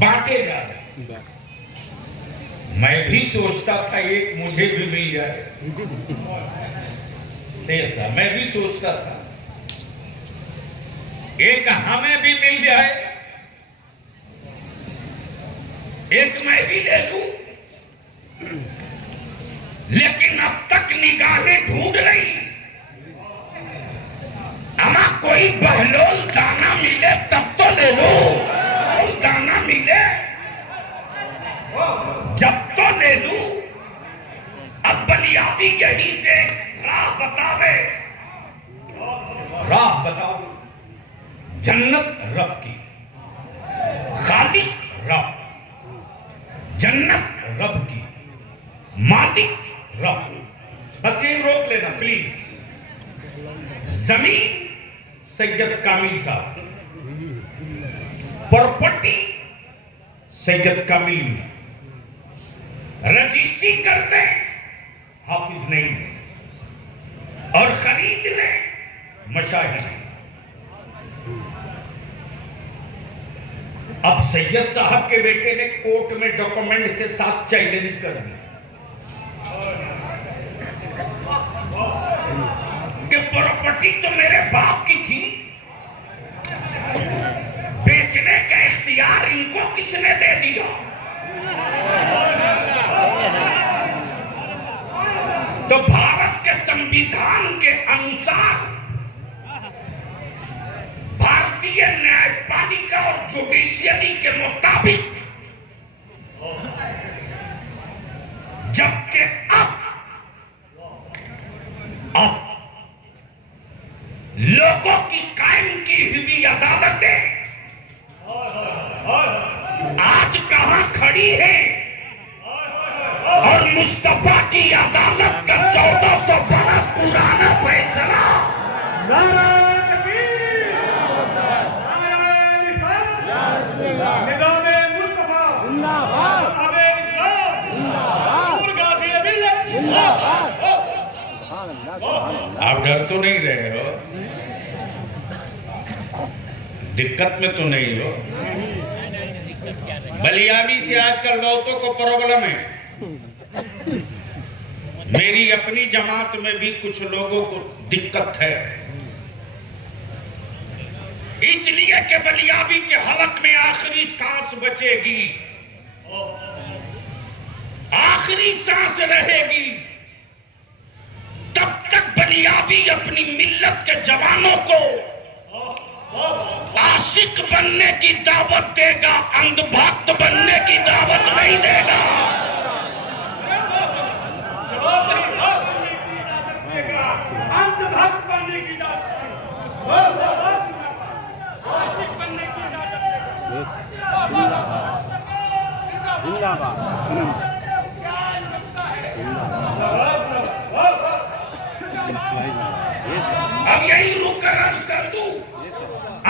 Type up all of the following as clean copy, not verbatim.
बांटे जा रहे। मैं भी सोचता था एक मुझे भी मिल जाए, से अच्छा मैं भी सोचता था एक हमें भी मिल जाए, एक मैं भी ले लूं। लेकिन अब तक निगाहें ढूंढ रही, अमा कोई बहलोल दाना मिले तब तो ले लो। दाना मिले जब तो ले लूं। अब बलियाबी यही से राह बतावे, राह बताओ जन्नत रब की, खालिक रब, जन्नत रब की, मालिक रब। बस ये रोक लेना प्लीज। जमीन सैयद कामिल साहब, प्रॉपर्टी सैयद कामिल, रजिस्ट्री कर दे हाफिज नहीं, और खरीद ले मशाहिद नहीं। अब सैयद साहब के बेटे ने कोर्ट में डॉक्यूमेंट के साथ चैलेंज कर दिया कि प्रॉपर्टी तो मेरे बाप की थी, बेचने का इख्तियार इनको किसने दे दिया? तो भारत के संविधान के अनुसार भारतीय न्यायपालिका और जुडिशियरी के मुताबिक जबकि अब लोगों की कायम की हुई अदालतें आज कहां खड़ी है, और मुस्तफा की अदालत का 1400 बरस पुराना फैसला आप डर तो नहीं रहे हो? दिक्कत में तो नहीं हो? बलियाबी से आजकल बहुतों को प्रॉब्लम है। मेरी अपनी जमात में भी कुछ लोगों को दिक्कत है, इसलिए कि बलियाबी के हलक में आखिरी सांस बचेगी, आखिरी सांस रहेगी, तब तक बलियाबी अपनी मिल्लत के जवानों को आशिक बनने की दावत देगा, अंधभक्त बनने की दावत नहीं देगा। अंधभक्त बनने की दावत, आशिक बनने की अब यही रुक कर अर्ज कर दूं,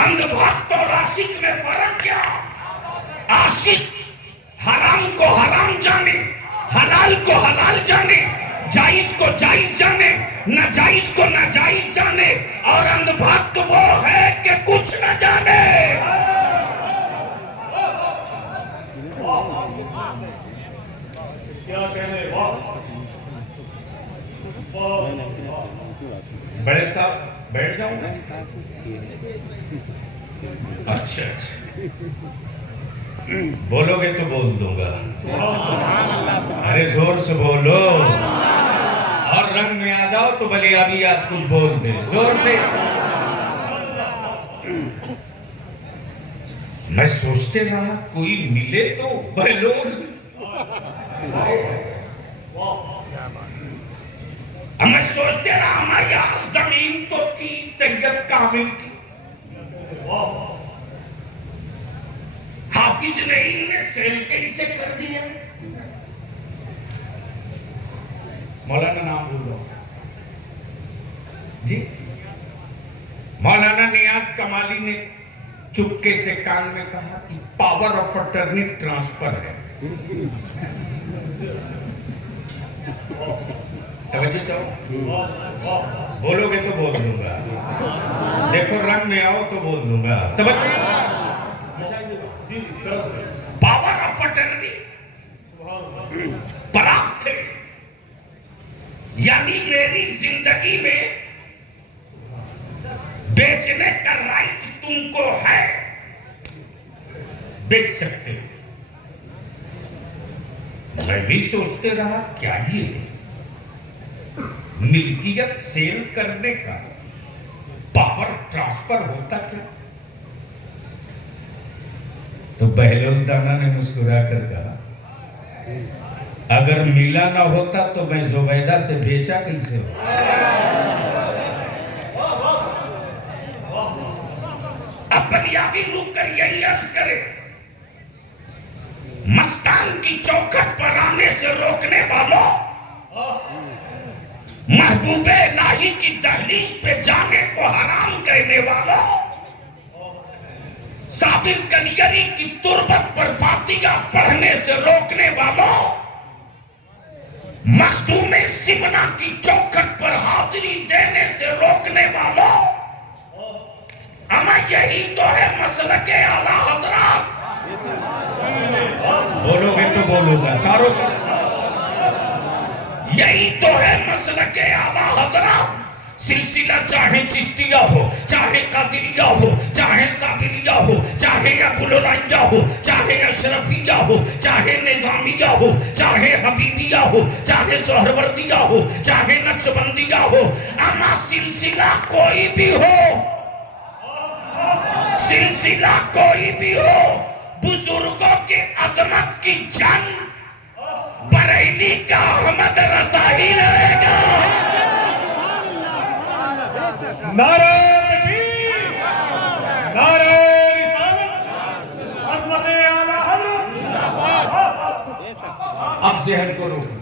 अंधभक्त और आशिक में फर्क क्या? आशिक हराम को हराम जाने, हलाल को हलाल जाने, जायज को जायज जाने, नाजायज को नाजायज जाने, और अंधभक्त वो है कि कुछ न जाने। क्या कहने? बड़े साहब बैठ जाऊं? अच्छा अच्छा, बोलोगे तो बोल दूंगा। अरे जोर से बोलो, और रंग में आ जाओ तो बलियाबी आज कुछ बोल दे जोर से। मैं सोचते रहा कोई मिले तो बहलोल, मैं सोचते रहा हमारी जमीन तो थी सैयद कामिल की, हाफिज नईम ने सेल कैसे कर दिया? मौलाना नाम भूल रहा जी, मौलाना नियाज कमाली ने चुपके से कान में कहा कि पावर ऑफ अटर्नी ट्रांसफर है। तवज्जो चाहो, बोलोगे तो बोल दूंगा, देखो रंग में आओ तो बोल दूंगा। तवज्जो, जिंदगी में बेचने का राइट तुमको है, बेच सकते हो। मैं भी सोचते रहा क्या ये मिल्कियत सेल करने का पावर ट्रांसफर होता क्या? तो बहलोल दाना ने मुस्कुरा कर कहा, अगर मिला ना होता तो मैं जुबैदा से बेचा कैसे हो? अपनी आप ही रुक कर यही अर्ज करे, मस्तान की चौखट पर आने से रोकने वालों, महबूबे इलाही की दहलीज पे जाने को हराम कहने वालों, साबिर कलियरी की तुरबत पर फातिहा पढ़ने से रोकने वालों, मखदूमे सिमना की चौखट पर हाजिरी देने से रोकने वालों, अमा यही तो है मसलके आला हजरात। बोलोगे तो बोलोगा चारों तरफ, यही तो है मसलके आला हजरात। सिलसिला चाहे चिश्तिया हो, चाहे कादिरिया हो, चाहे साबिरिया हो, चाहे अबुलुलैया हो, चाहे अशरफिया हो, चाहे निजामिया हो, चाहे हबीबिया हो, चाहे सोहरवर्दिया हो, चाहे नक्शबंदिया हो, अमा सिलसिला कोई भी हो, सिलसिला कोई भी हो, बुजुर्गों के अजमत की जंग बरेली का अहमद रजा ही लड़ेगा। नारे तकबीर, नारे रिसालत, अज़मत-ए आला हज़रत। अब जहन को रोक लो,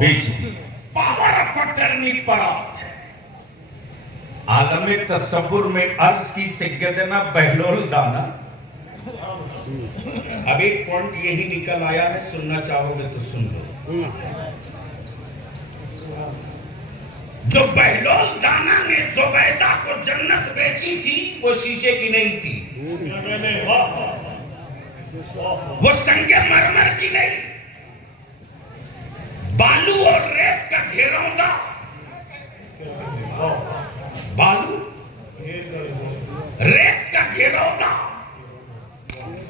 बेच दी पावर ऑफ अटर्नी पर है। आलम तसव्वुर में अर्ज की सैयदना बहलोल दाना, अब एक पॉइंट यही निकल आया है, सुनना चाहोगे तो सुन लो। जो बहलोल दाना ने जुबैदा को जन्नत बेची थी वो शीशे की नहीं थी, वो संगे मरमर की नहीं, बालू और रेत का घेरौंदा, बालू रेत का घेरौंदा।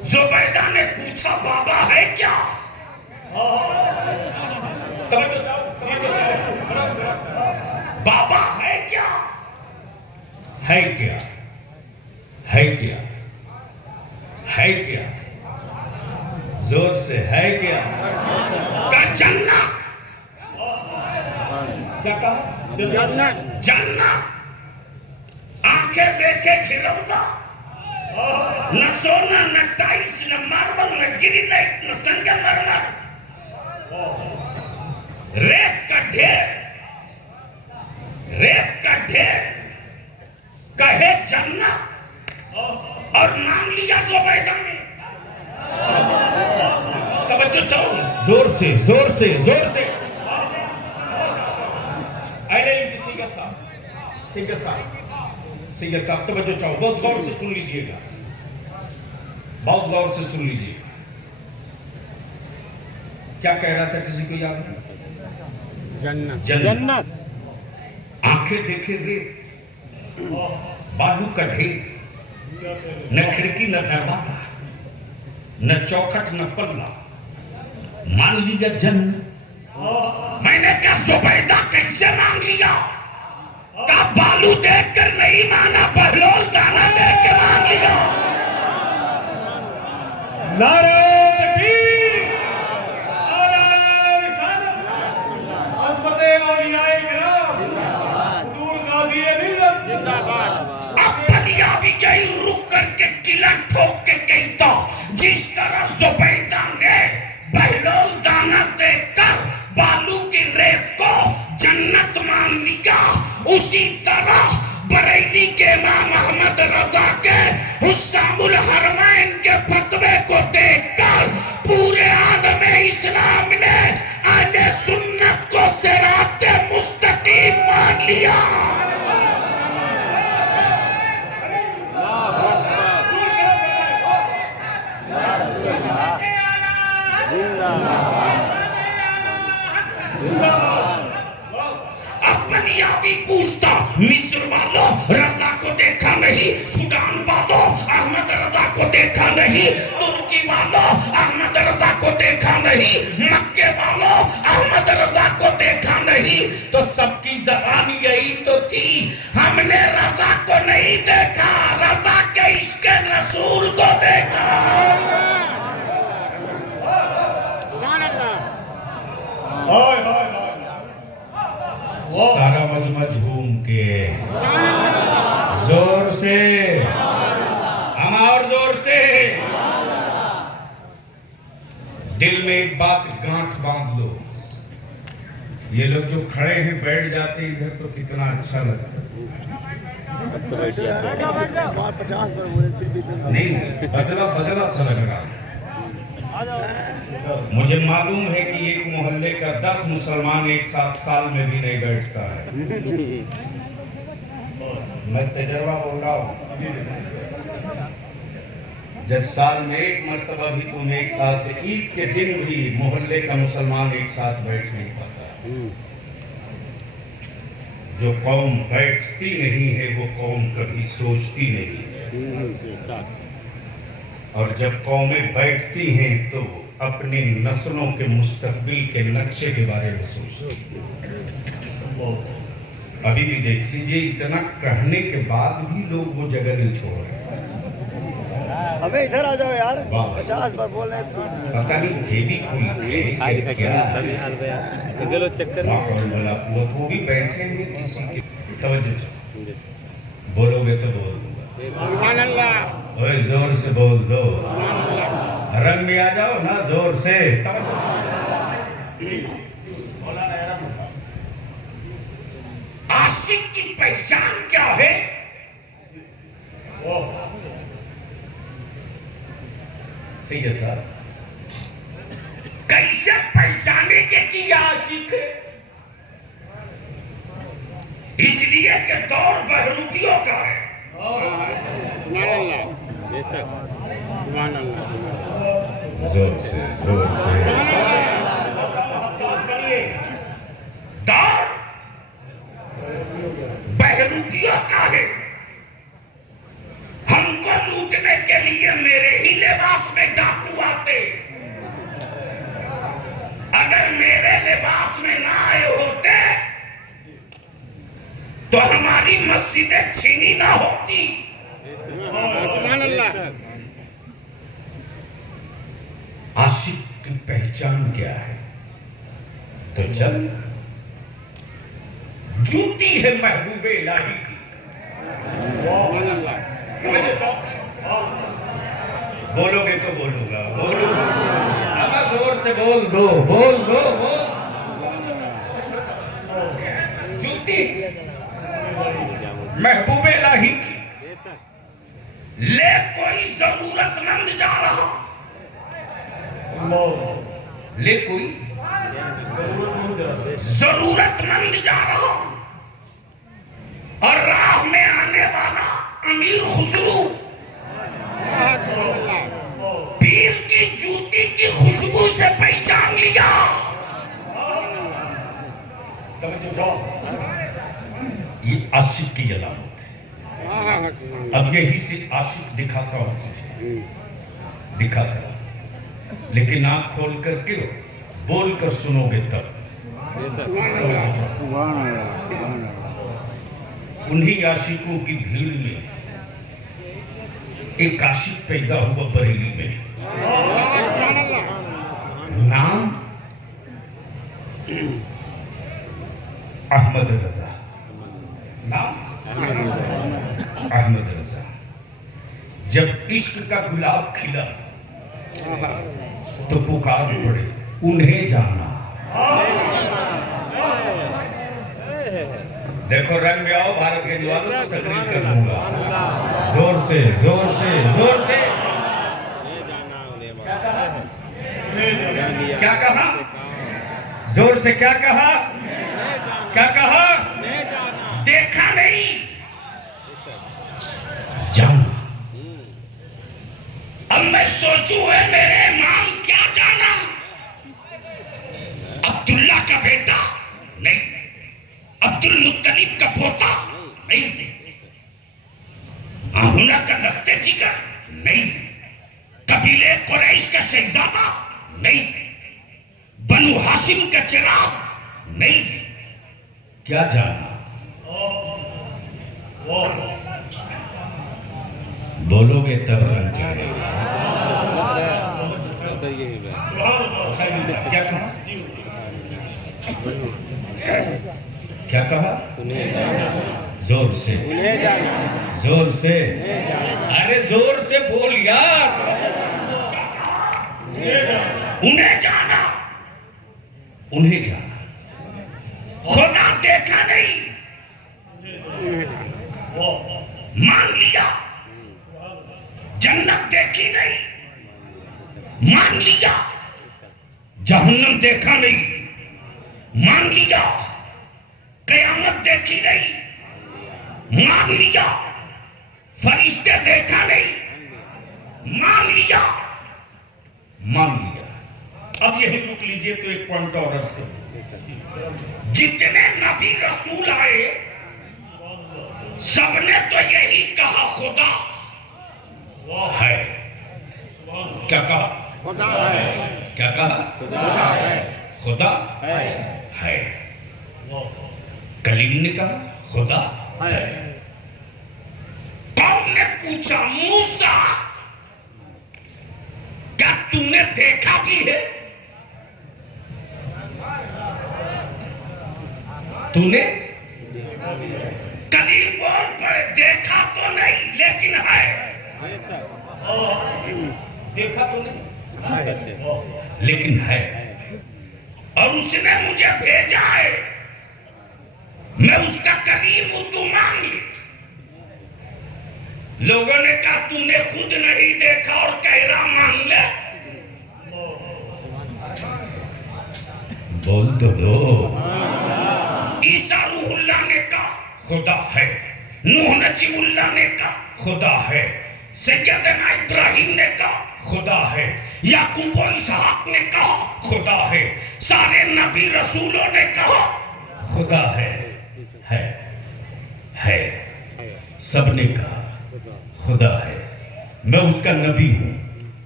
जुबैदा ने पूछा बाबा है क्या? बाबा है क्या? है क्या? है क्या? है क्या? जोर से है क्या? का जन्नत। क्या कहा? जन्नत। जन्नत। आंखें देखे खिलौता, न सोना न टाइल्स न मार्बल न ग्रेनाइट न संगमरमर, रेत का ढेर, रेत का ढेर, कहे जन्नत और मांग लिया जुबैदा ने। तवज्जो चाहो, जोर से जोर से जोर से। सैयद साहब तवज्जो चाहो, बहुत गौर से सुन लीजिएगा, बहुत गौर से सुन लीजिए। क्या कह रहा था, किसी को याद है? जन्नत। जन्नत। आंखें देखे रेत, बालू का ढेर, न खिड़की न दरवाजा, न चौखट न पल्ला, मान लिया जन्नत। मैंने कहा जुबैदा कैसे मांग लिया? का बालू देखकर नहीं माना, बहलोल दाना देख के मान लिया। नारे तकबीर, नारे रिसालत, अज़मत-ए औलियाए किराम, हुज़ूर गाज़ी मिल्लत जिंदाबाद। अपनिया भी यही रुक करके किला ठोक के कहता, जिस तरह जुबैदा ने बहलोल दाना देखकर बालू की रेत को जन्नत मान लिया, उसी तरह बरेली के इमाम अहमद रजा के हुस्सामुल हरमैन के फतवे को देखकर पूरे आलमे इस्लाम ने अहले सुन्नत को सिराते मुस्तकीम मान लिया। नहीं, तुर्की वालों अहमद रजा को देखा नहीं, मक्के वालों अहमद रजा को देखा नहीं, तो सबकी जबान यही तो थी, हमने रजा को नहीं देखा, रजा के इश्क रसूल को देखा। हाय हाय हाय, सारा मजमा झूम के जोर से, हम और जोर से, दिल में एक बात गांठ बांध लो। ये लोग जो खड़े हैं बैठ जाते इधर तो कितना अच्छा लगता। नहीं बदला बदला सा लग रहा। मुझे मालूम है कि एक मोहल्ले का 10 मुसलमान एक साथ साल में भी नहीं बैठता है। मैं तजर्बा बोल रहा हूँ। जब साल में एक मर्तबा भी तुम एक साथ, ईद के दिन भी मोहल्ले का मुसलमान एक साथ बैठ नहीं पाता। जो कौम बैठती नहीं है वो कौम कभी सोचती नहीं है, और जब कौमें बैठती हैं तो अपने नस्लों के मुस्तकबिल के नक्शे के बारे में सोचती हैं। अभी भी देख लीजिए, इतना कहने के बाद भी लोग वो जगह नहीं छोड़ रहे। अबे इधर आ जाओ यार, 50 बार बोल रहे हैं। पता नहीं ये भी कोई क्या माहौल वाला वो भी बैठे हुए किसी के तवज्जो बोलोगे तो बोल दूंगा। ओए जोर से बोल दो, रंग में आ जाओ ना जोर से। आशिक की पहचान क्या है? सैयद साहब, कैसे पहचानेंगे कि यह आशिक है? इसलिए कि दौर बहरूपियों का है। जोर से जोर से दौर बहरूपियों का है। हमको लूटने के लिए मेरे ही लिबास में डाकू आते, अगर मेरे लिबास में ना आए होते तो हमारी मस्जिदें छीनी ना होती। आशिक की पहचान क्या है? तो चल, जूती है महबूबे इलाही की। बोलोगे तो बोलूंगा, बोलूंगा। अब जोर से बोल दो, बोल दो, बोल। जूती महबूबे इलाही की, ले कोई जरूरतमंद जा रहा, ले कोई जरूरतमंद जा रहा, और राह में आने वाला अमीर खुसरू पीर की जूती की खुशबू से पहचान लिया। ये आशिक की अलामत है। अब यही से आशिक दिखाता हूं तुझे, दिखाता हूं, लेकिन आंख खोल करके बोल कर सुनोगे तब। उन्हीं आशिकों की भीड़ में एक आशिक पैदा हुआ बरेली में। नाम अहमद रजा, नाम अहमद रजा। जब इश्क का गुलाब खिला तो पुकार पड़े, उन्हें जाना। देखो रंग में आओ, भारत के जवानों को तकरीर कर दूंगा। जोर से जोर से जोर से। क्या कहा? जोर से क्या कहा? क्या कहा? देखा नहीं, जाना। अब मैं सोचूं है मेरे इमाम क्या जाना? अब्दुल्ला का बेटा नहीं, अब्दुल मुत्तलिब का पोता नहीं, आहुना का नख्ते जी का नहीं, कबीले कुरैश का शहजादा नहीं, बनु हाशिम का चिराग नहीं, क्या जाना? बोलोगे तब रंग चढ़ेगा। क्या कहा? क्या कहा? जोर से, जोर से, अरे जोर से बोल यार। उन्हें जाना, उन्हें जाना। खुदा देखा नहीं, मान लिया। जन्नत देखी नहीं, मान लिया। जहन्नम देखा नहीं, मान लिया। कयामत देखी नहीं, मान लिया। फरिश्ते देखा नहीं, मान लिया, मान लिया। अब यही रुक लीजिए तो एक पॉइंट और अर्ज करूं। जितने नबी रसूल आए सबने तो यही कहा खुदा है। क्या कहा? खुदा है। क्या कहा? खुदा है। खुदा है। कलीम ने कहा खुदा है। कौम ने पूछा मूसा क्या तुमने देखा भी है? तूने? कलीम बोल पड़े देखा तो नहीं लेकिन है। देखा तो नहीं लेकिन है, और उसने मुझे भेजा है। मैं उसका करीम हूं, तू मान ले। लोगों ने कहा तूने खुद नहीं देखा और कह रहा मान ले। बोल तो दो। ईसा रूहुल्लाह ने कहा खुदा है, नूह नजीबुल्लाह ने कहा खुदा है, सैयदना इब्राहिम ने कहा खुदा है, याकूब और इसहाक ने कहा खुदा है, सारे नबी रसूलों ने कहा खुदा है। है सबने कहा खुदा है। मैं उसका नबी हूं,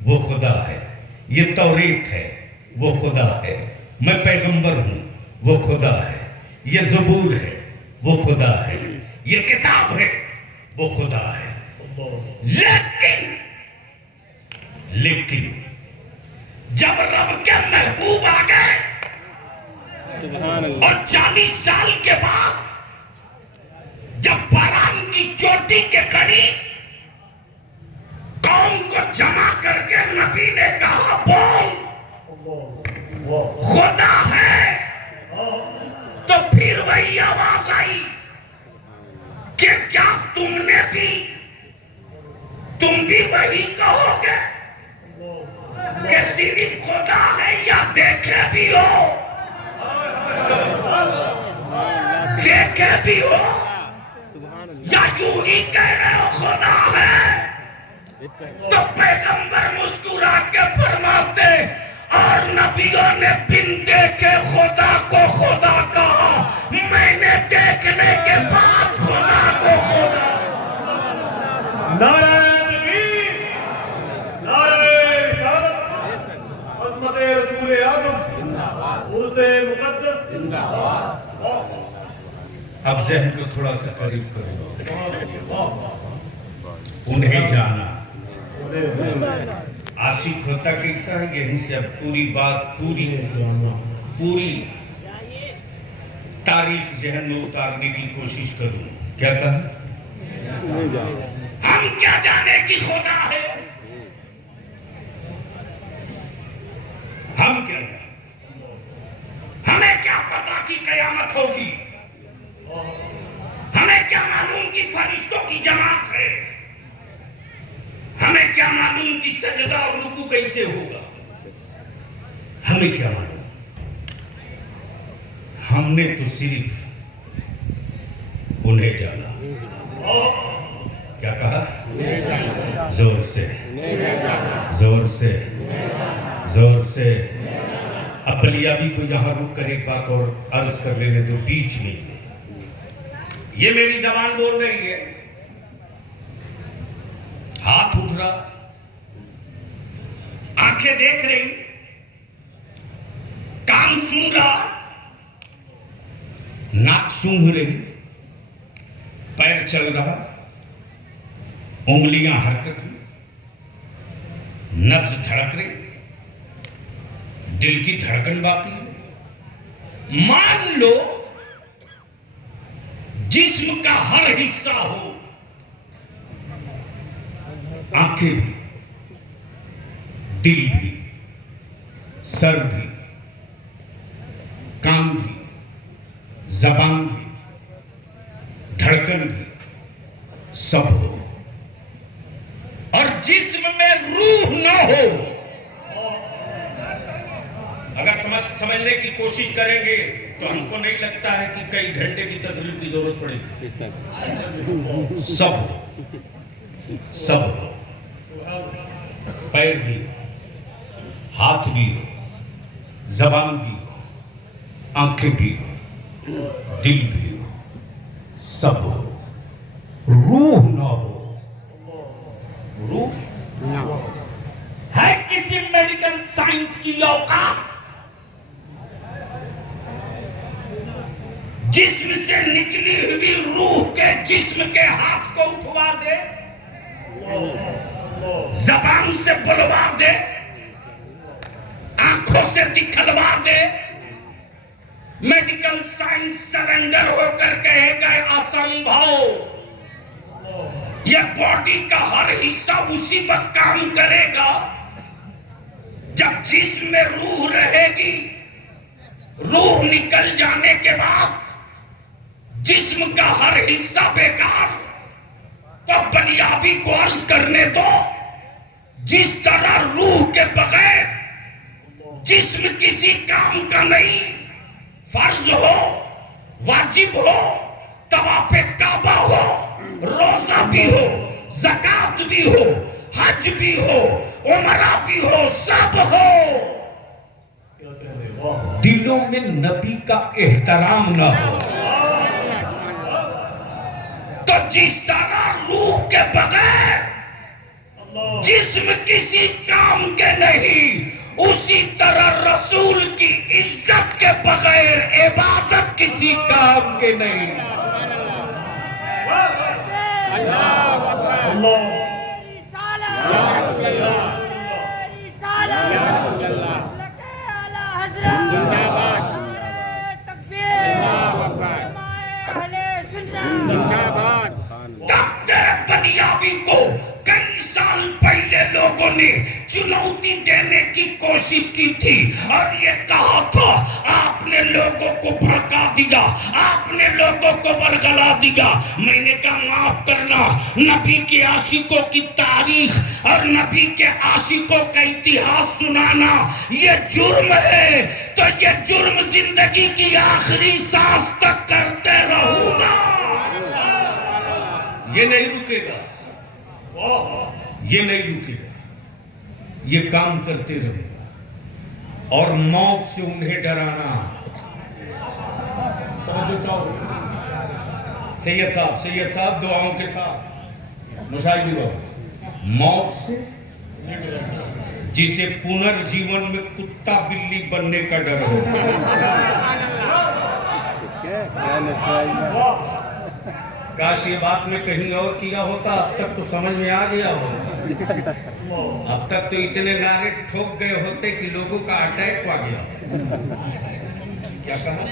वो खुदा है। ये तौरेत है, वो खुदा है। मैं पैगंबर हूं, वो खुदा है। ये ज़बूर है, वो खुदा है। ये किताब है, वो खुदा है। लेकिन जब रब के महबूब आ गए और 40 साल के बाद जब फरान की चोटी के करीब कौम को जमा करके नबी ने कहा बोल खुदा है, तो फिर वही आवाज आई कि क्या तुम भी वही कहोगे कि सिर्फ खुदा है या देखे भी हो? देखे भी हो या यूं ही कह रहे हो खुदा है? तो पैगंबर मुस्कुरा के फरमाते और नबियों ने बिन देखे खुदा को खुदा कहा, मैंने देखने के बाद खुदा को खुदा। नारे तकबीर, नारे रिसालत, अज़मत रसूल आज़म, उर्से मुक़द्दस जिंदाबाद। अब ज़हन को थोड़ा सा करीब करो। उन्हें जाना आशिक होता कैसा है, यहीं से अब पूरी बात पूरी तारीख ज़हन में उतारने की कोशिश करूं। क्या कहा? हम क्या जाने कि खुदा है? हम क्या जाने? हमें क्या पता कि कयामत होगी? हमें क्या मालूम कि फरिश्तों की जमात है? हमें क्या मालूम कि सजदा और रुकू कैसे होगा? हमें क्या मालूम? हमने तो सिर्फ उन्हें जाना। क्या कहा? जोर से, जोर से, जोर से। अपलियाबी को यहां रुक कर एक बात और अर्ज कर लेने दो बीच में। ये मेरी जबान बोल रही है, हाथ उठ रहा, आंखें देख रही, कान सुन रहा, नाक सूंघ रही, पैर चल रहा, उंगलियां हरकत में, नब्ज धड़क रही, दिल की धड़कन बाकी है। मान लो जिस्म का हर हिस्सा हो, आंखें भी, दिल भी, सर भी, कान भी, जबान भी, धड़कन भी, सब हो, और जिस्म में रूह न हो। अगर समझने की कोशिश करेंगे तो हमको नहीं लगता है कि कई घंटे की तकरीर की जरूरत पड़ेगी। सब हो, सब हो, पैर भी, हाथ भी हो, जबान भी हो, आंखें भी हो, दिल भी हो, सब हो, रूह न हो। रूह है किसी मेडिकल साइंस की औकात जिस्म से निकली हुई रूह के जिस्म के हाथ को उठवा दे, जबान से बुलवा दे, आंखों से दिखलवा दे। मेडिकल साइंस सरेंडर होकर कहेगा असंभव। यह बॉडी का हर हिस्सा उसी वक्त काम करेगा जब जिस्म में रूह रहेगी। रूह निकल जाने के बाद जिस्म का हर हिस्सा बेकार। तो बलियाबी को अर्ज करने दो, जिस तरह रूह के बगैर जिस्म किसी काम का नहीं, फर्ज हो, वाजिब हो, तवाफे काबा हो, रोजा भी हो, ज़कात भी हो, हज भी हो, उमरा भी हो, सब हो, दिलों में नबी का एहतराम न हो। तो जिस तरह रूह के बगैर जिस्म किसी काम के नहीं, उसी तरह रसूल की इज्जत के बगैर इबादत किसी काम के नहीं। बलियाबी को कई साल पहले लोगों ने चुनौती देने की कोशिश की थी और ये कहा था आपने लोगों को भड़का दिया, आपने लोगों को बरगला दिया। मैंने कहा माफ करना, नबी के आशिकों की तारीख और नबी के आशिकों का इतिहास सुनाना ये जुर्म है, तो ये जुर्म जिंदगी की आखिरी सांस तक करते रहूंगा। ये नहीं रुकेगा, ये नहीं रुकेगा, ये काम करते रहेगा। और मौत से उन्हें डराना। सैयद साहब दुआओं के साथ मुशाहिदी बाबू, मौत से जिसे पुनर्जीवन में कुत्ता बिल्ली बनने का डर हो। काश ये बात में कहीं और किया होता, अब तक तो समझ में आ गया हो। अब तक तो इतने नारे ठोक गए होते कि लोगों का अटैक आ गया। क्या कहा?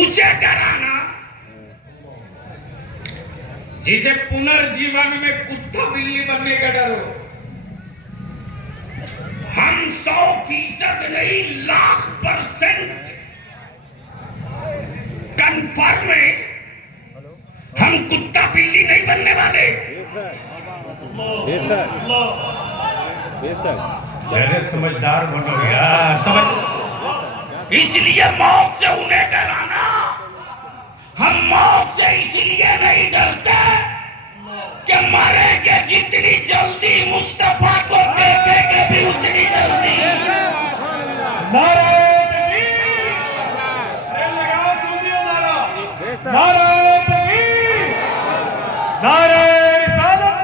उसे डराना जिसे पुनर्जीवन में कुत्ता बिल्ली बनने का डर हो। हम 100% नहीं, 1,00,000% कन्फर्म है, हम कुत्ता बिल्ली नहीं बनने वाले। समझदार बनो यार। इसलिए मौत से उन्हें डराना। हम मौत से इसलिए नहीं डरते कि मरेंगे जितनी जल्दी, मुस्तफा को देखेंगे भी उतनी जल्दी। नारा नारे रिसालत,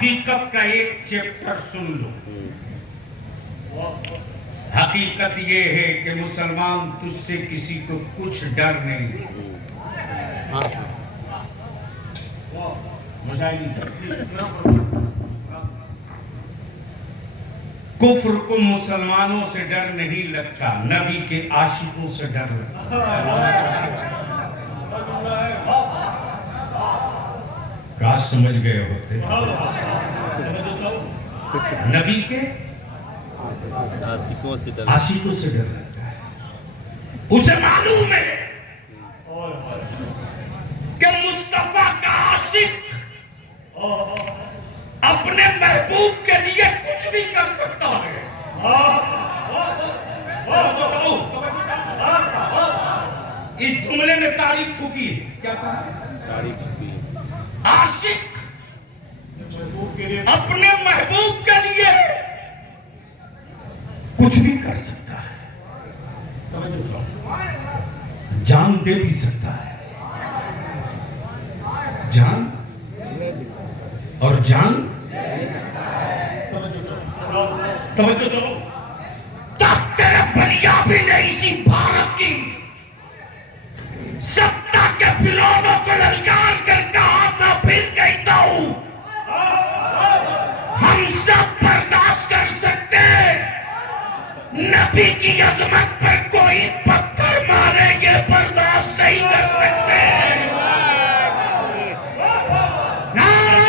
हकीकत का एक चैप्टर सुन लो। हकीकत ये है कि मुसलमान तुझसे किसी को कुछ डर नहीं। कुफ्र को मुसलमानों से डर नहीं लगता, नबी के आशिकों से डर लगता। काश समझ गए होते। नबी के आशिकों से डर लगता है। उसे मालूम है कि मुस्तफा का आशिक अपने महबूब के लिए कुछ भी कर सकता है। इस जुमले में तारीख छुपी है। क्या तारीख छुपी है? आशिक अपने महबूब के लिए कुछ भी कर सकता है, जान दे भी सकता है। जान और जान तवज्जो करो। तब तेरे बलिया भी नहीं इसी भारत की सत्ता के फिरौनों को ललकार कर कहा था, फिर कहता हूं हम सब बर्दाश्त कर सकते, नबी की अजमत पर कोई पत्थर मारे ये बर्दाश्त नहीं कर सकते। नारे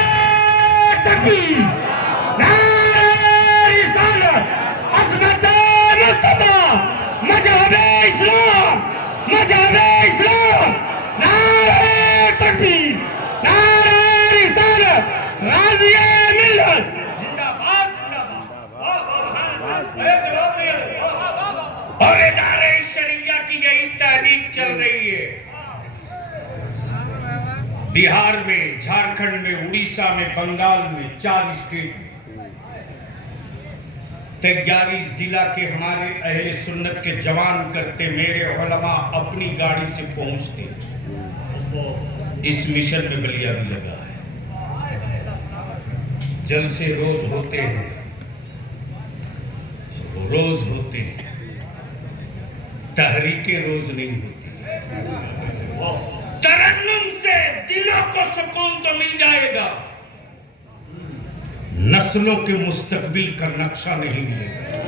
तकबीर, नारे रिसालत, अज़मत-ए मुस्तफा, मज़हब-ए इस्लाम, मज़हब-ए इस्लाम। नारे तकबीर, नारे रिसालत, गाज़ी-ए मिल्लत। और इदारे शरिया की यही तहरीक चल रही है। बिहार में, झारखंड में, उड़ीसा में, बंगाल में, 4 स्टेट में 11 जिला के हमारे अहले सुन्नत के जवान करते, मेरे उलमा अपनी गाड़ी से पहुंचते। इस मिशन में बलिया भी लगा है। जलसे रोज होते हैं, रोज होते हैं, तहरीकें रोज नहीं होती। तरन्नुम से दिलों को सुकून तो मिल जाएगा, नस्लों के मुस्तकबिल का नक्शा नहीं मिलेगा।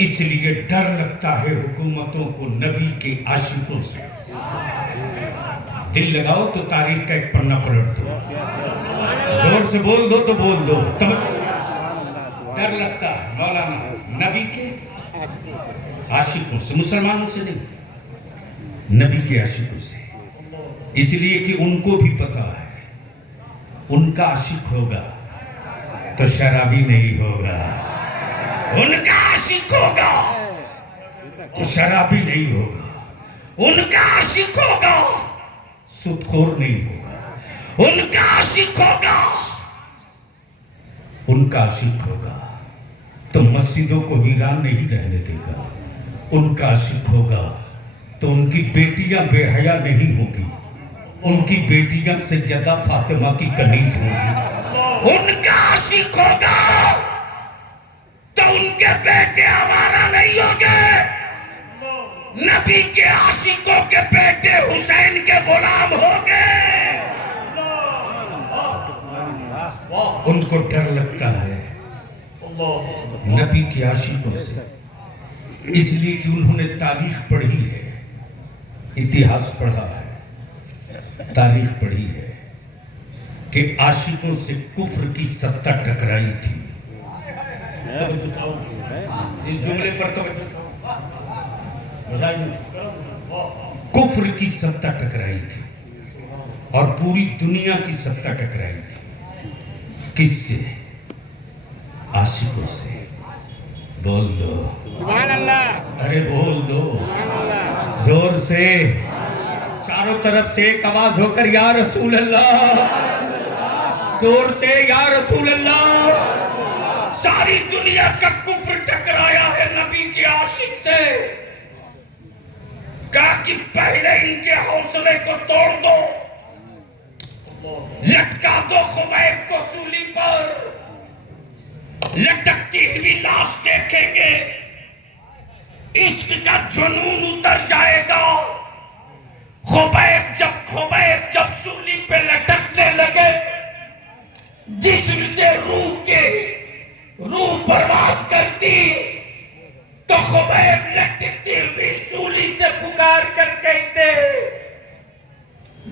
इसलिए डर लगता है हुकूमतों को नबी के आशिकों से। दिल लगाओ तो तारीख का एक पन्ना पलट दो, जोर से बोल दो तो बोल दो। डर लगता है मौलाना नबी के आशिकों से, मुसलमानों से नहीं, नबी के आशिकों से। इसलिए कि उनको भी पता है उनका आशिक होगा तो शराबी नहीं होगा, उनका आशिक होगा तो शराबी नहीं होगा, उनका आशिक होगा सुदखोर नहीं होगा, उनका आशिक होगा, उनका आशिक होगा तो मस्जिदों को वीरान नहीं रहने देगा, उनका आशिक होगा तो उनकी बेटियां बेहया नहीं होगी, उनकी बेटियां सैयदा फातिमा की कनीज होगी, उनका आशिक होगा तो उनके बेटे हमारा नहीं होंगे, नबी के आशिकों के बेटे हुसैन के गुलाम होंगे। उनको डर लगता है नबी के आशिकों से, इसलिए कि उन्होंने तारीख पढ़ी है, इतिहास पढ़ा है, तारीख पढ़ी है कि आशिकों से कुफ्र की सत्ता टकराई थी। इस जुमले पर तो कुफ्र की सत्ता टकराई थी और पूरी दुनिया की सत्ता टकराई थी। किससे? आशिकों से। बोल दो सुभान अल्लाह, अरे बोल दो जोर से, चारों तरफ से एक आवाज होकर या रसूल अल्लाह, जोर से या रसूल अल्लाह। सारी दुनिया का कुफ्र टकराया है नबी के आशिक से। कहा कि पहले इनके हौसले को तोड़ दो, लटका दो खुबैब को सूली पर, लटकती हुई लाश देखेंगे, इश्क का जुनून उतर जाएगा। खुबैब जब सूली पे लटकने लगे, जिस्म से रूह परवाज करती, तो खुबैब लटकती हुई सूली से पुकार कर कहते,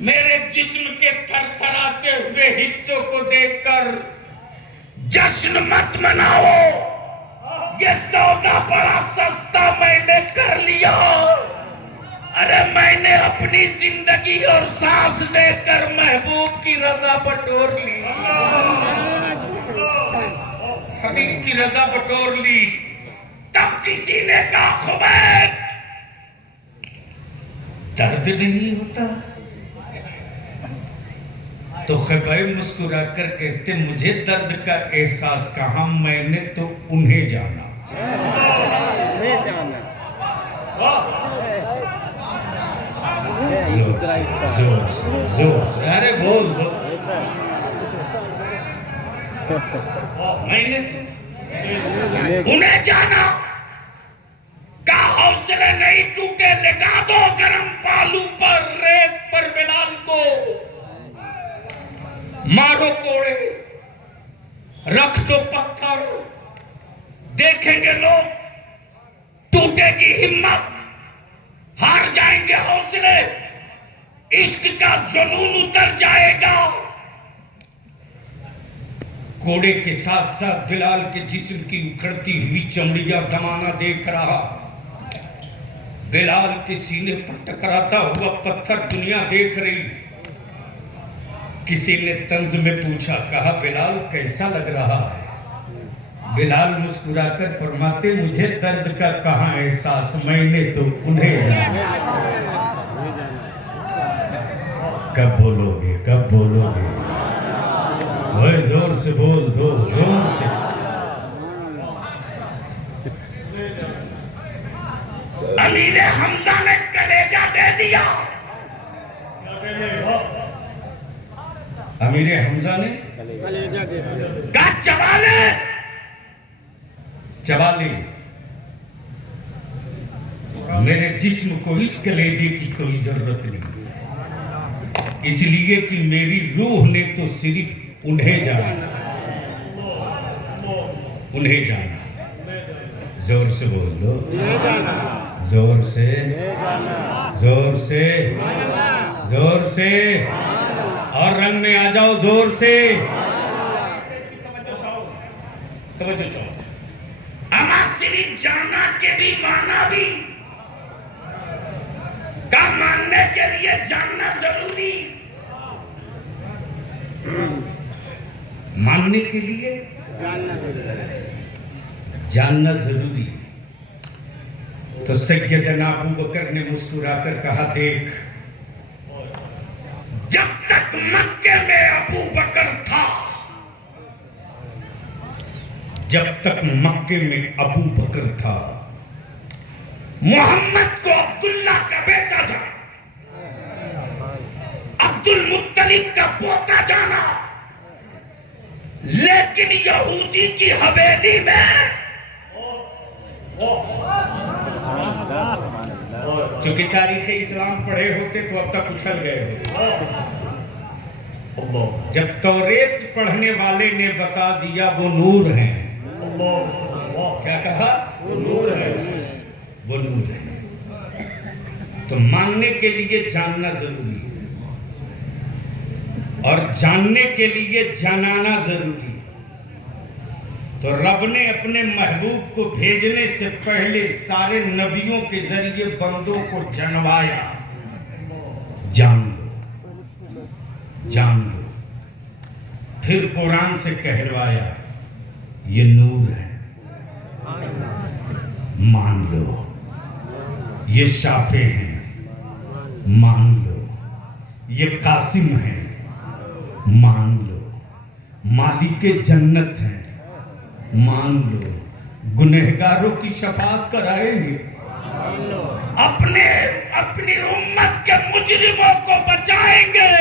मेरे जिस्म के थरथराते हुए हिस्सों को देखकर जश्न मत मनाओ, ये सौदा बड़ा सस्ता मैंने कर लिया। अरे मैंने अपनी जिंदगी और सांस देकर महबूब की रजा बटोर ली, हबीब की रजा बटोर ली। तब किसी ने कहा खुबैब दर्द नहीं होता, तो खुबैब मुस्कुरा कर कहते, मुझे दर्द का एहसास कहां, मैंने तो उन्हें जाना। जोर से अरे बोल दो, मैंने तो उन्हें जाना। का हौसले नहीं टूटे, लगा दो गरम पालू पर, रेत पर बिलाल को मारो कोड़े, रख दो पत्थर, देखेंगे लोग, टूटेगी हिम्मत, हार जाएंगे हौसले, इश्क का जुनून उतर जाएगा। कोड़े के साथ साथ बिलाल के जिस्म की उखड़ती हुई चमड़ियां दमाना देख रहा। बिलाल के सीने पर टकराता हुआ पत्थर दुनिया देख रही। किसी ने तंज में पूछा, कहा बिलाल कैसा लग रहा है? बिलाल मुस्कुराकर फरमाते, मुझे दर्द का कहां एहसास, मैंने तो उन्हें जाना। कब बोलोगे, कब बोलोगे? ओए जोर से बोल दो, जोर से। अमीर हमजा ने कलेजा दे दिया। अमीर हमजा ने कलेजा दे दिया। का चबा ले, मेरे जिस्म को इस कलेजे की कोई जरूरत नहीं, इसलिए कि मेरी रूह ने तो सिर्फ उन्हें जाना, उन्हें जाना। जोर से बोल दो, जोर से, जोर से, जोर से, और रंग में आ जाओ जोर से। तवज्जो चाहो। अमा सिर्फ जाना के भी माना भी, का मानने के लिए जानना जरूरी, मानने के लिए जानना जरूरी। तो सैयदना अबू बकर ने मुस्कुराकर कहा, देख, जब तक मक्के में अबू बकर था, जब तक मक्के में अबू बकर था, मोहम्मद को अब्दुल्ला का बेटा जाना, अब्दुल मुत्तलिब का पोता जाना, लेकिन यहूदी की हवेली में, चूंकि तारीख इस्लाम पढ़े होते तो अब तक उछल गए होते। जब तौरेत पढ़ने वाले ने बता दिया वो नूर हैं, क्या कहा? वो नूर है, वो नूर है। तो मानने के लिए जानना जरूरी है, और जानने के लिए जनाना जरूरी है। तो रब ने अपने महबूब को भेजने से पहले सारे नबियों के जरिए बंदों को जनवाया, जान लो, जान लो। फिर कुरान से कहलवाया, ये नूर है, मान लो। ये शाफे हैं, मान लो। ये कासिम है, मान लो। मालिके जन्नत है, मान लो। गुनहगारों की शफाअत कराएंगे, अपनी उम्मत के मुजरिमों को बचाएंगे,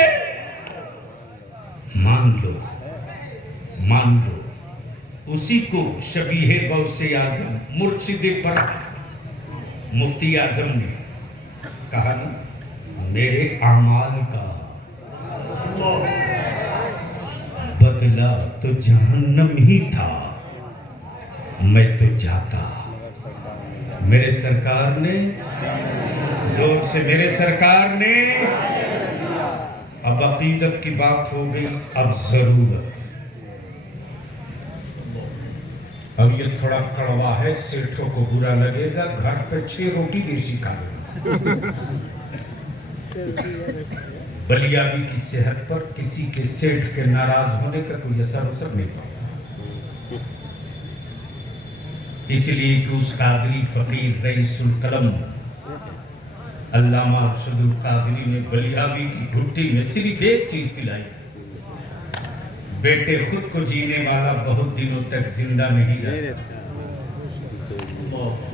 मान लो उसी को शबीहे गौसे आजम मुर्शिद पर मुफ्ती आजम ने कहा ना, मेरे अमाल का बदला तो जहन्नम ही था, मैं तो जाता। मेरे सरकार ने, जोर से मेरे सरकार ने। अब अकीदत की बात हो गई, अब जरूरत। अब ये थोड़ा कड़वा है, सेठों को बुरा लगेगा, घर पे 6 रोटी देसी खा लेना। बलियाबी की सेहत पर किसी के सेठ के नाराज होने का कोई असर नहीं पड़ता। इसलिए कि उस कादरी फकीर रईसुल कलम अल्लामा अरशदुल कादरी ने बलियाबी की घुट्टी में सिर्फ एक चीज पिलाई, बेटे खुद को जीने वाला बहुत दिनों तक जिंदा नहीं रहता।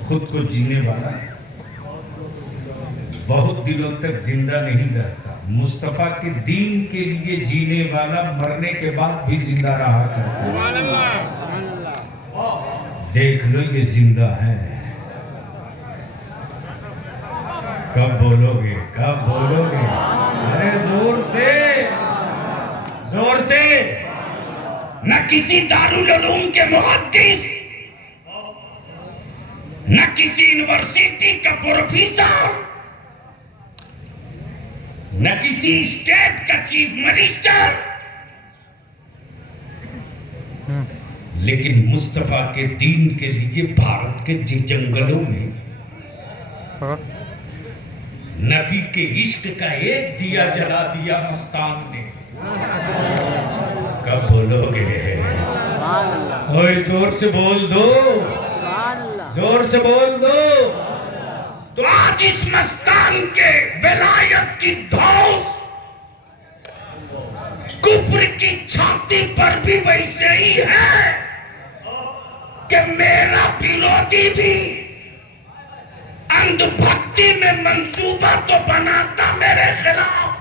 खुद को जीने वाला बहुत दिनों तक जिंदा नहीं रहता। मुस्तफा के दीन के लिए जीने वाला मरने के बाद भी जिंदा रहा करता। देख लो ये जिंदा है। कब बोलोगे, कब बोलोगे? अरे जोर से, जोर से। न किसी दारुल उलूम के मुहद्दिस, न किसी यूनिवर्सिटी का प्रोफेसर, न किसी स्टेट का चीफ मिनिस्टर, लेकिन मुस्तफा के दीन के लिए भारत के जंगलों में नबी के इश्क का एक दिया जला दिया मस्तान ने। कब बोलोगे? ओए जोर से बोल दो, जोर से बोल दो। तो आज इस मस्तान के विलायत की धौस कुफ्र की छाती पर भी वैसे ही है कि मेरा विरोधी भी अंधभक्ति में मंसूबा तो बनाता मेरे खिलाफ,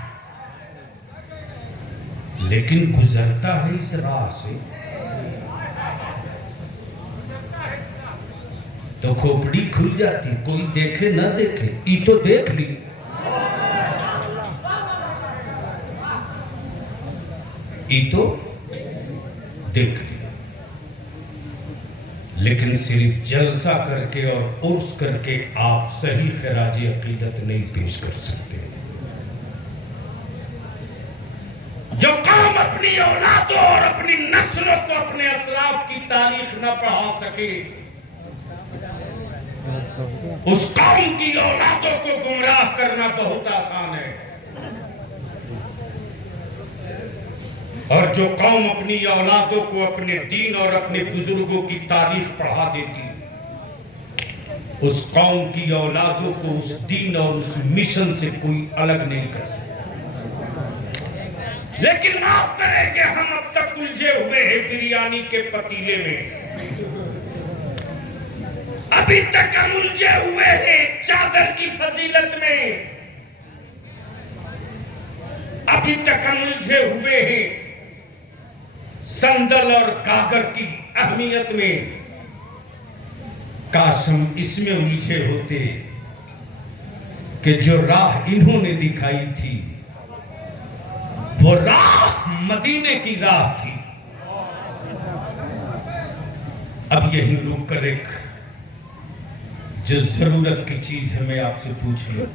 लेकिन गुजरता है इस राह से तो खोपड़ी खुल जाती। कोई देखे ना देखे, ई तो देख ली। ई तो देख लिया, लेकिन सिर्फ जलसा करके और उर्स करके आप सही खराज अकीदत नहीं पेश कर सकते। जो कौम अपनी औलादों और अपनी नस्लों को अपने असलाफ की तारीख न पढ़ा सके, उस कौम की औलादों को गुमराह करना बहुत आसान है। और जो कौम अपनी औलादों को अपने दीन और अपने बुजुर्गों की तारीख पढ़ा देती, उस कौम की औलादों को उस दीन और उस मिशन से कोई अलग नहीं कर सकता। लेकिन माफ करें कि हम अब तक उलझे हुए हैं बिरयानी के पतीले में। अभी तक हम उलझे हुए हैं चादर की फजीलत में। अभी तक हम उलझे हुए हैं संदल और गागर की अहमियत में। काश हम इसमें उलझे होते कि जो राह इन्होंने दिखाई थी वो राह मदीने की राह थी। अब यही रुक कर एक जो जरूरत की चीज है मैं आपसे पूछ लूं,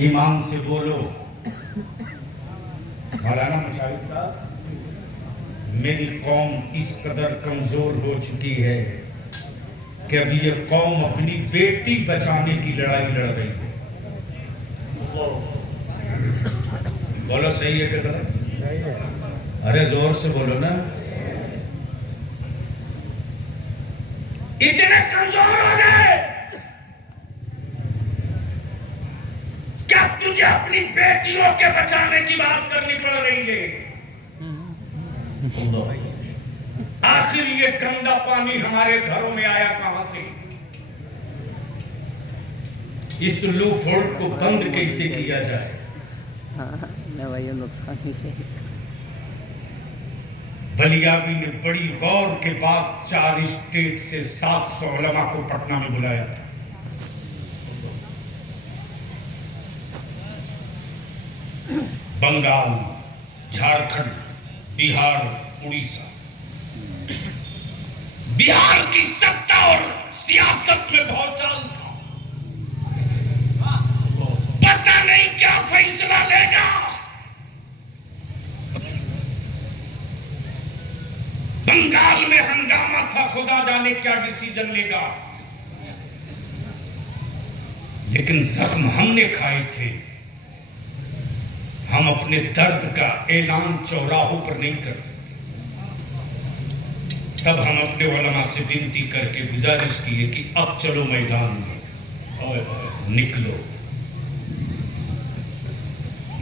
ईमान से बोलो। मौलाना मुशाहिद साहब, मेरी कौम इस कदर कमजोर हो चुकी है कि अब ये कौम अपनी बेटी बचाने की लड़ाई लड़ रही है। बोलो सही है कि गलत? अरे जोर से बोलो ना। इतने कमजोर हो गए क्या तुझे अपनी बेटियों के बचाने की बात करनी पड़ रही है? आखिर ये गंदा पानी हमारे घरों में आया कहां से? इस लूफोल्ट को बंद कैसे किया जाए? बलियाबी ने बड़ी गौर के बाद 4 स्टेट से 700 उलमा को पटना में बुलाया था। बंगाल, झारखंड, बिहार, उड़ीसा। बिहार की सत्ता और सियासत में भौचाल था। पता नहीं क्या फैसला लेगा। बंगाल में हंगामा था, खुदा जाने क्या डिसीजन लेगा। लेकिन जख्म हमने खाए थे। हम अपने दर्द का ऐलान चौराहों पर नहीं कर सकते। तब हम अपने उलमा से विनती करके गुजारिश किए कि अब चलो मैदान में और निकलो,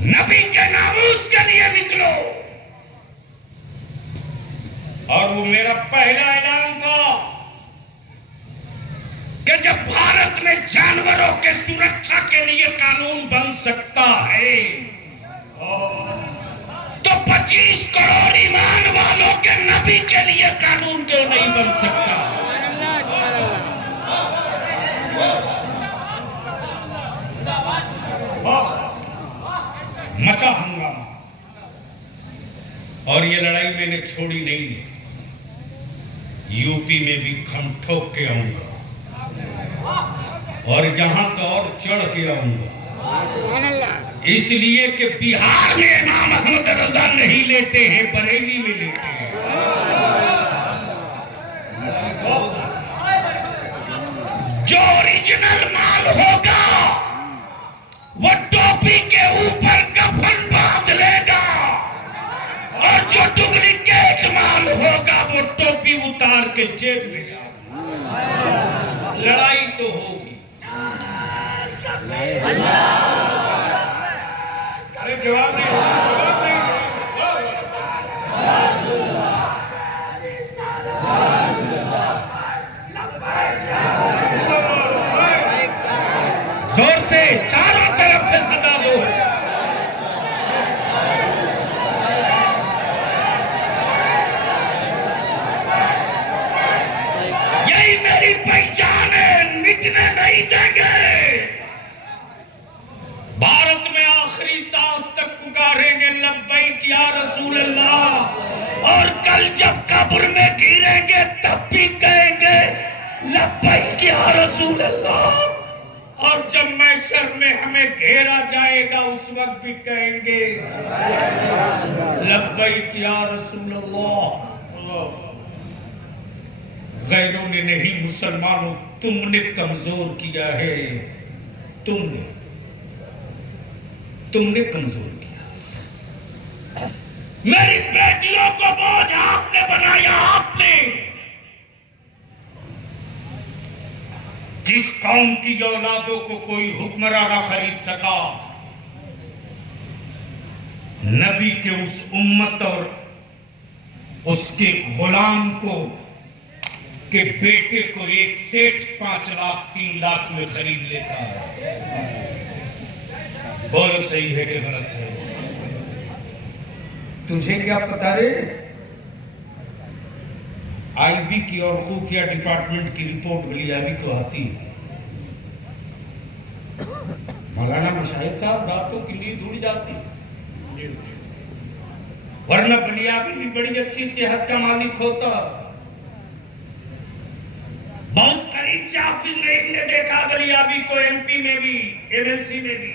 नबी के नामूस के लिए निकलो। और वो मेरा पहला ऐलान था कि जब भारत में जानवरों के सुरक्षा के लिए कानून बन सकता है तो 25 करोड़ ईमान वालों के नबी के लिए कानून क्यों नहीं बन सकता। मचा हंगामा। और ये लड़ाई मैंने छोड़ी नहीं है। यूपी में भी खम ठोक के आऊंगा और जहां का और चढ़ के आऊंगा। इसलिए कि बिहार में इमाम अहमद रजा नहीं लेते हैं, बरेली में लेते हैं। जो ओरिजिनल माल होगा वो टोपी के ऊपर कफन बांध लेगा और जो डुप्लीकेट माल होगा वो टोपी उतार के जेब में डाल। लड़ाई तो होगी। अरे जवाब नहीं, जवाब नहीं। जोर से चारों तरफ से सदा दो। यही मेरी पहचान है, मिटने नहीं देंगे। भारत में आखिरी सांस तक पुकारेंगे लब्बैक या रसूल अल्लाह। और कल जब कब्र में गिरेंगे तब भी कहेंगे लब्बैक या रसूल अल्लाह। और जब महशर में हमें घेरा जाएगा उस वक्त भी कहेंगे लब्बैक या रसूल अल्लाह। गैरों ने नहीं, मुसलमानों तुमने कमजोर किया है। तुमने कमजोर किया। मेरी बेटियों को बोझ आपने बनाया। आपने जिस कौम की औलादों को कोई हुक्मरान ना खरीद सका, नबी के उस उम्मत और उसके गुलाम को के बेटे को एक सेठ 5 लाख 3 लाख में खरीद लेता है। बोलो सही है कि गलत है? तुझे क्या पता रे? आईबी की और खुफिया डिपार्टमेंट की रिपोर्ट बलियाबी को आती है। मौलाना मुशाहिद साहब रातों की नींद उड़ जाती, वरना बलियाबी भी बड़ी अच्छी सेहत का मालिक होता। बहुत करीब से हाफिज नईम ने देखा बलियाबी को, एमपी में भी, एमएलसी में भी।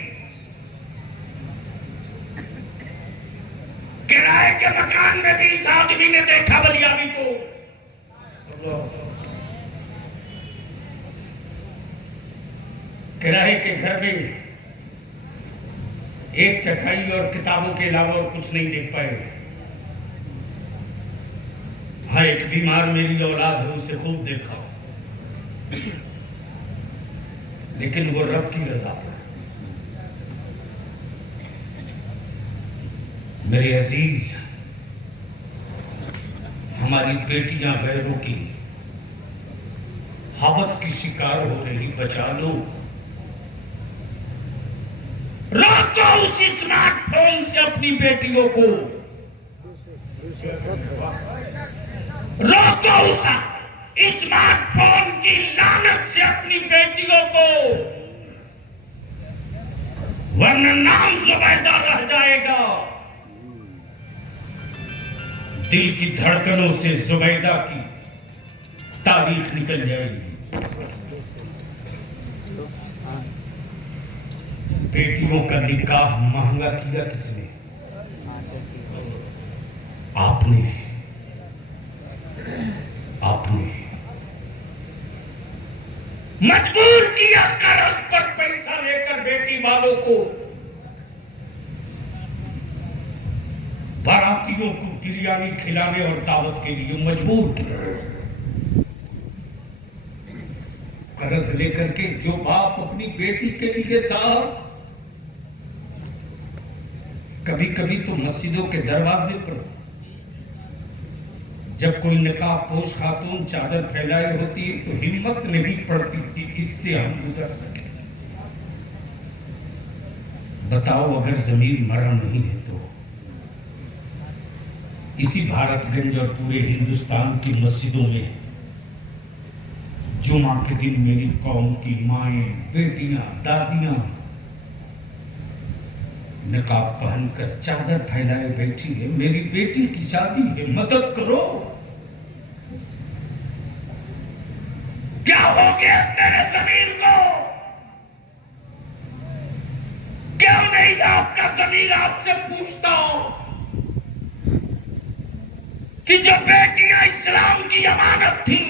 किराए के मकान में भी इस आदमी ने देखा बलियाबी को। किराए के घर में एक चटाई और किताबों के अलावा और कुछ नहीं देख पाए। हाँ, एक बीमार मेरी औलाद है, उसे खूब देखा, लेकिन वो रब की रजा पर। मेरे अजीज, हमारी बेटियां गैरों की हवस की शिकार हो रही, बचा लो। रोको उस स्मार्टफोन से अपनी बेटियों को। रोको उसे स्मार्टफोन की लानत से अपनी बेटियों को, वरना नाम जुबैदा रह जाएगा। दिल की धड़कनों से जुबैदा की तारीख निकल जाएगी। बेटियों का निकाह महंगा किया किसने? आपने। मजबूर किया कर्ज पर पैसा लेकर बेटी वालों को, बारातियों को बिरयानी खिलाने और दावत के लिए मजबूर किया। कर्ज लेकर के जो बाप अपनी बेटी के लिए साहब कभी कभी तो मस्जिदों के दरवाजे पर जब कोई नकाब पोश खातून चादर फैलाए होती है तो हिम्मत नहीं पड़ती कि इससे हम गुजर सके। बताओ अगर जमीन मरा नहीं है तो इसी भारतगंज और पूरे हिंदुस्तान की मस्जिदों में जुमा के दिन मेरी कौम की माएं, बेटियां, दादियां नकाब पहनकर चादर फैलाए बैठी है। मेरी बेटी की शादी है, मदद करो। क्या हो गया तेरे जमीर को? क्यों नहीं आपका जमीर आपसे पूछता कि जो बेटियां इस्लाम की अमानत थी,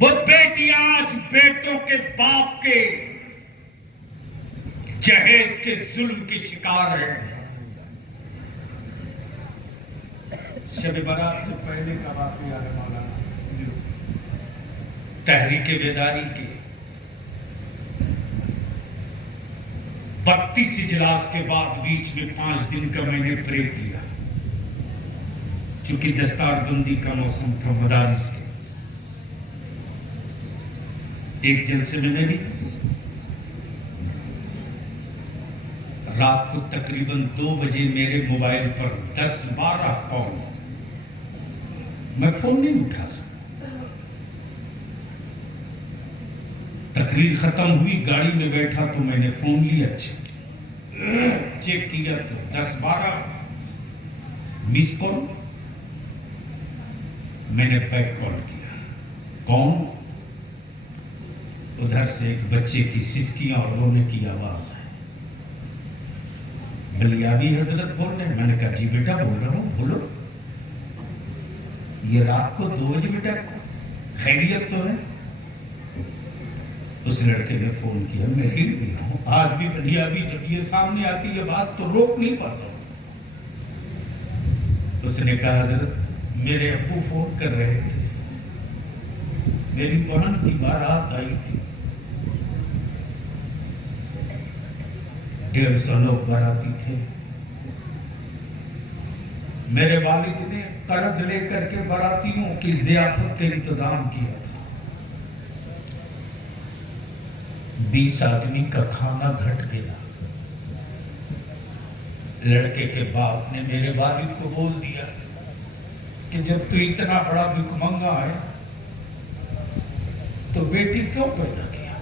वो बेटियां आज बेटों के बाप के जहेज के जुल्म की शिकार है। शब बारात से पहले का वाकया है मौलाना, तहरीके बेदारी के 32 इजलास के बाद बीच में 5 दिन का मैंने ब्रेक लिया, चूंकि दस्तारबंदी का मौसम था मदारिस के। एक जलसे में भी रात को तकरीबन 2 बजे मेरे मोबाइल पर 10-12 कॉल, मैं फोन नहीं उठा सकता। तकरीर खत्म हुई, गाड़ी में बैठा तो मैंने फोन लिया, चेक किया तो 10-12 मिस कॉल। मैंने बैक कॉल किया, कौन? उधर से एक बच्चे की सिसकियां और रोने की आवाज है। बलियाबी हजरत बोल रहे हैं। मैंने कहा जी बेटा बोल रहा हूँ, बोलो। ये रात को 2 बजे बेटा, खैरियत तो है? उस लड़के ने फोन किया, मैं हिल गया हूँ। आज भी बलियाबी जब ये सामने आती है बात तो रोक नहीं पाता। उसने कहा हजरत मेरे अब्बू फोन कर रहे थे, मेरी बहन की बारात आई थी, 150 लोग बाराती थे। मेरे वालिद ने कर्ज लेकर के बारातियों की जियाफत का इंतजाम किया था। 20 आदमी का खाना घट गया। लड़के के बाप ने मेरे वालिद को बोल दिया कि जब तू इतना बड़ा भिखमंगा है तो बेटी क्यों पैदा किया?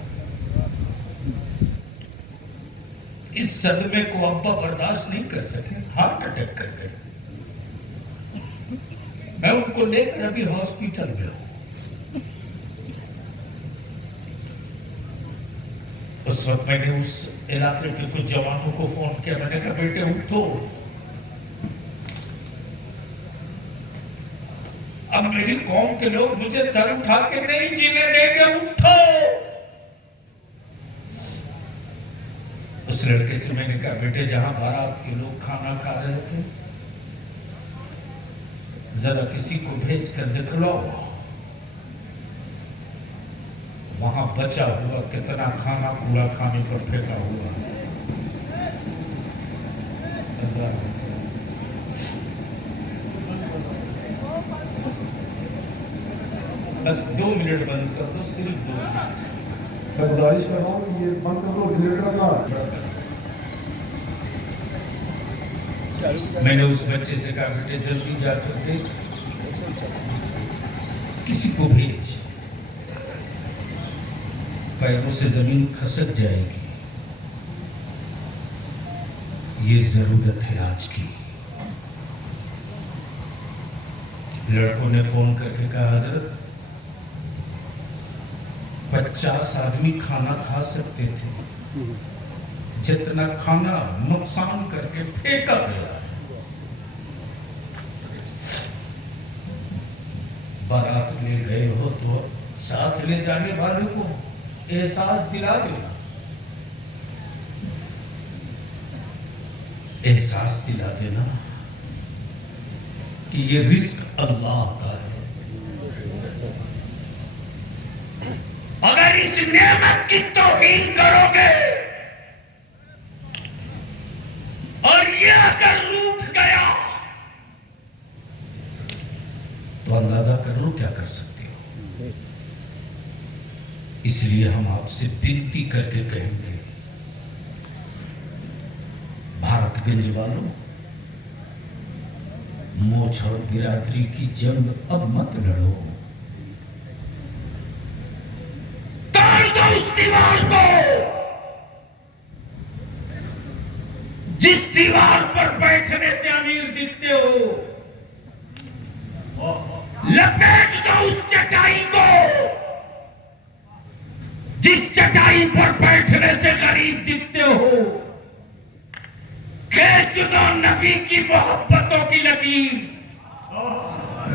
इस सदमे को अब्बा बर्दाश्त नहीं कर सके, हार्ट अटैक कर गए। मैं उनको लेकर अभी हॉस्पिटल में हूं। उस वक्त मैंने उस इलाके के कुछ जवानों को फोन किया। मैंने कहा बेटे उठो, अब मेरी कौम के लोग मुझे सर उठा के नहीं जीने देंगे, उठो। उस लड़के से मैंने कहा बेटे जहां बारात के लोग खाना खा रहे थे जरा किसी को भेज कर दिखलाओ, वहां बचा हुआ कितना खाना पूरा खाने पर फेंका हुआ। बस 2 मिनट बंद कर दो, सिर्फ 2 मिनट। गुजारिश कर रहा हूँ ये बंद कर दो, जनरेटर का मैंने उस बच्चे से कहा बेटे जल्दी जाकर देख, किसी को भेज, पैरों से जमीन खसक जाएगी, ये जरूरत है आज की। लड़कों ने फोन करके कहा हजरत 50 आदमी खाना खा सकते थे, जितना खाना नुकसान करके फेंका गया। बारात ले गए हो तो साथ ले जाने वाले को एहसास दिला देना, एहसास दिला देना कि ये रिस्क अल्लाह का है। अगर इस नेमत की तौहीन करोगे और ये अगर रूठ गया तो अंदाजा कर लो क्या कर सकते हो। इसलिए हम आपसे विनती करके कहेंगे, भारतगंज वालों, मोछ और बिरादरी की जंग अब मत लड़ो, तोड़ दो उस दीवार को जिस दीवार पर बैठने से अमीर दिखते हो, लपेट दो उस चटाई को जिस चटाई पर बैठने से गरीब दिखते हो, खींच दो नबी की मोहब्बतों की लकीर,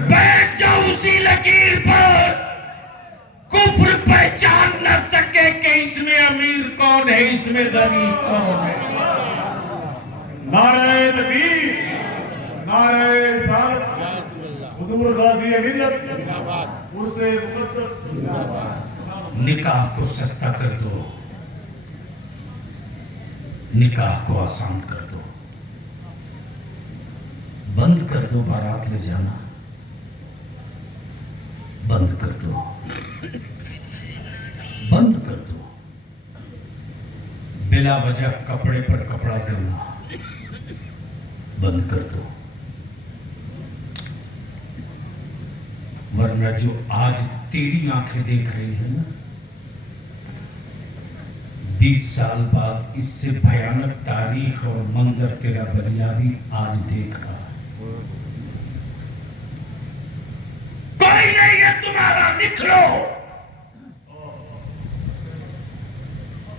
बैठ जाओ उसी लकीर पर, कुफ्र पहचान न सके कि इसमें अमीर कौन है, इसमें गरीब कौन है। नारे तकबीर, नारे रिसालत, हुजूर गाज़ी मिल्लत जिंदाबाद, उर्से मुक़द्दस जिंदाबाद। निकाह को सस्ता कर दो, निकाह को आसान कर दो, बंद कर दो बारात ले जाना, बंद कर दो, बंद कर दो, बिला वजह कपड़े पर कपड़ा देना बंद कर दो। वरना जो आज तेरी आंखें देख रही है ना, 20 साल बाद इससे भयानक तारीख और मंजर तेरा बलियाबी आज देख रहा है। कोई नहीं है तुम्हारा, निकलो,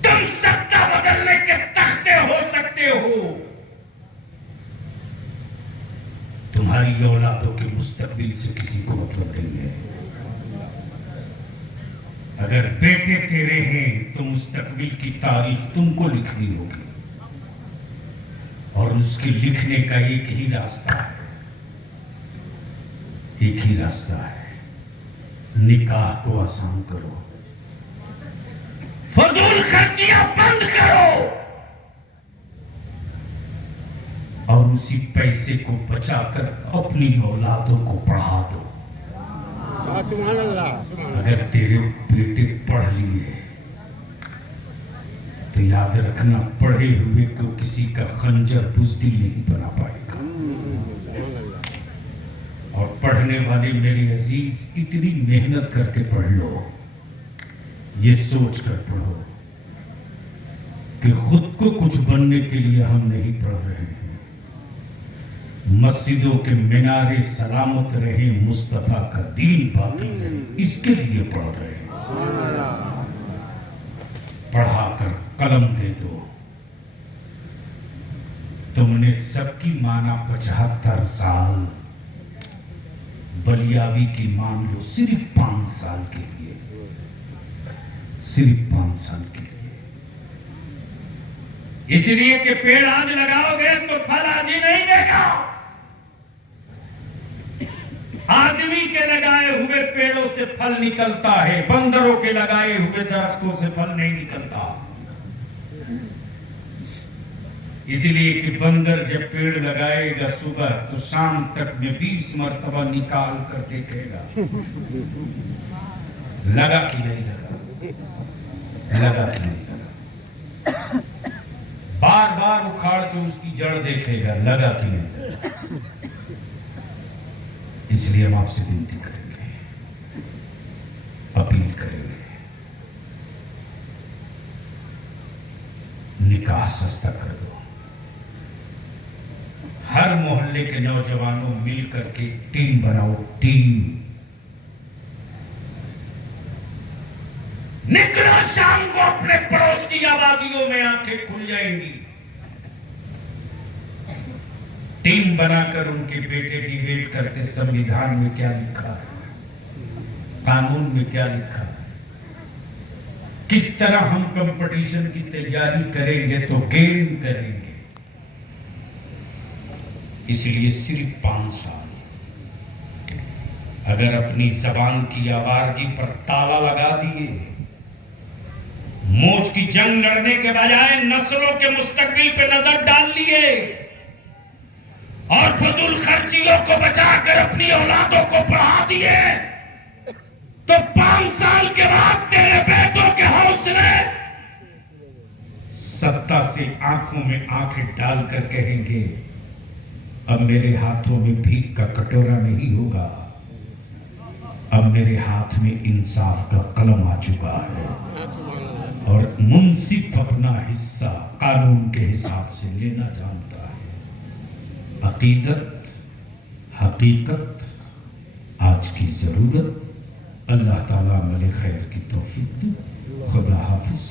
तुम सत्ता बदलने के तख्ते हो सकते हो, तुम्हारी औलादों के मुस्तकबिल से किसी को मतलब नहीं है। अगर बेटे तेरे हैं तो मुस्तकबिल की तारीख तुमको लिखनी होगी, और उसके लिखने का एक ही रास्ता है, एक ही रास्ता है, निकाह को आसान करो, फजूल खर्चियां बंद करो, और उसी पैसे को बचाकर अपनी औलादों को पढ़ा दो। अगर तेरे बेटे पढ़ लिए तो याद रखना, पढ़े हुए को किसी का खंजर बुज़दिल नहीं बना पाएगा। और पढ़ने वाले मेरे अजीज, इतनी मेहनत करके पढ़ लो, ये सोच कर पढ़ो कि खुद को कुछ बनने के लिए हम नहीं पढ़ रहे हैं, मस्जिदों के मीनारे सलामत रहे, मुस्तफा का दीन बाकी रहे, इसके लिए पढ़ रहे हैं। पढ़ाकर कलम दे दो। तुमने सबकी माना 75 साल, बलियाबी की मान लो सिर्फ 5 साल के लिए, सिर्फ 5 साल के लिए। इसलिए कि पेड़ आज लगाओगे तो फल आज ही नहीं देगा। आदमी के लगाए हुए पेड़ों से फल निकलता है, बंदरों के लगाए हुए दरख्तों से फल नहीं निकलता। इसलिए कि बंदर जब पेड़ लगाएगा सुबह तो शाम तक में 20 मरतबा निकाल कर देखेगा लगा कि नहीं लगा, लगा कि नहीं लगा। बार बार उखाड़ के उसकी जड़ देखेगा लगा कि नहीं। इसलिए हम आपसे विनती करेंगे, अपील करेंगे, निकाह सस्ता कर दो। हर मोहल्ले के नौजवानों मिल करके टीम बनाओ, टीम। निकलो शाम को, अपने पड़ोस की आबादियों में आंखें खुल जाएंगी। टीम बनाकर उनके बेटे डिबेट करते संविधान में क्या लिखा है, कानून में क्या लिखा है, किस तरह हम कंपटीशन की तैयारी करेंगे तो गेम करेंगे। इसलिए सिर्फ 5 साल अगर अपनी जबान की आवारगी पर ताला लगा दिए, मौज की जंग लड़ने के बजाय नस्लों के मुस्तकबिल पे नजर डाल लिए और फजूल खर्चियों को बचाकर अपनी औलादों को पढ़ा दिए, तो 5 साल के बाद तेरे बेटों के हौसले सत्ता से आंखों में आंखें डालकर कहेंगे, अब मेरे हाथों में भीख का कटोरा नहीं होगा, अब मेरे हाथ में इंसाफ का कलम आ चुका है और मुंसिफ अपना हिस्सा कानून के हिसाब से लेना जानता है। अकीदत, हकीकत, आज की जरूरत। अल्लाह ताला अमल खैर की तौफीक दे। खुदा हाफिज।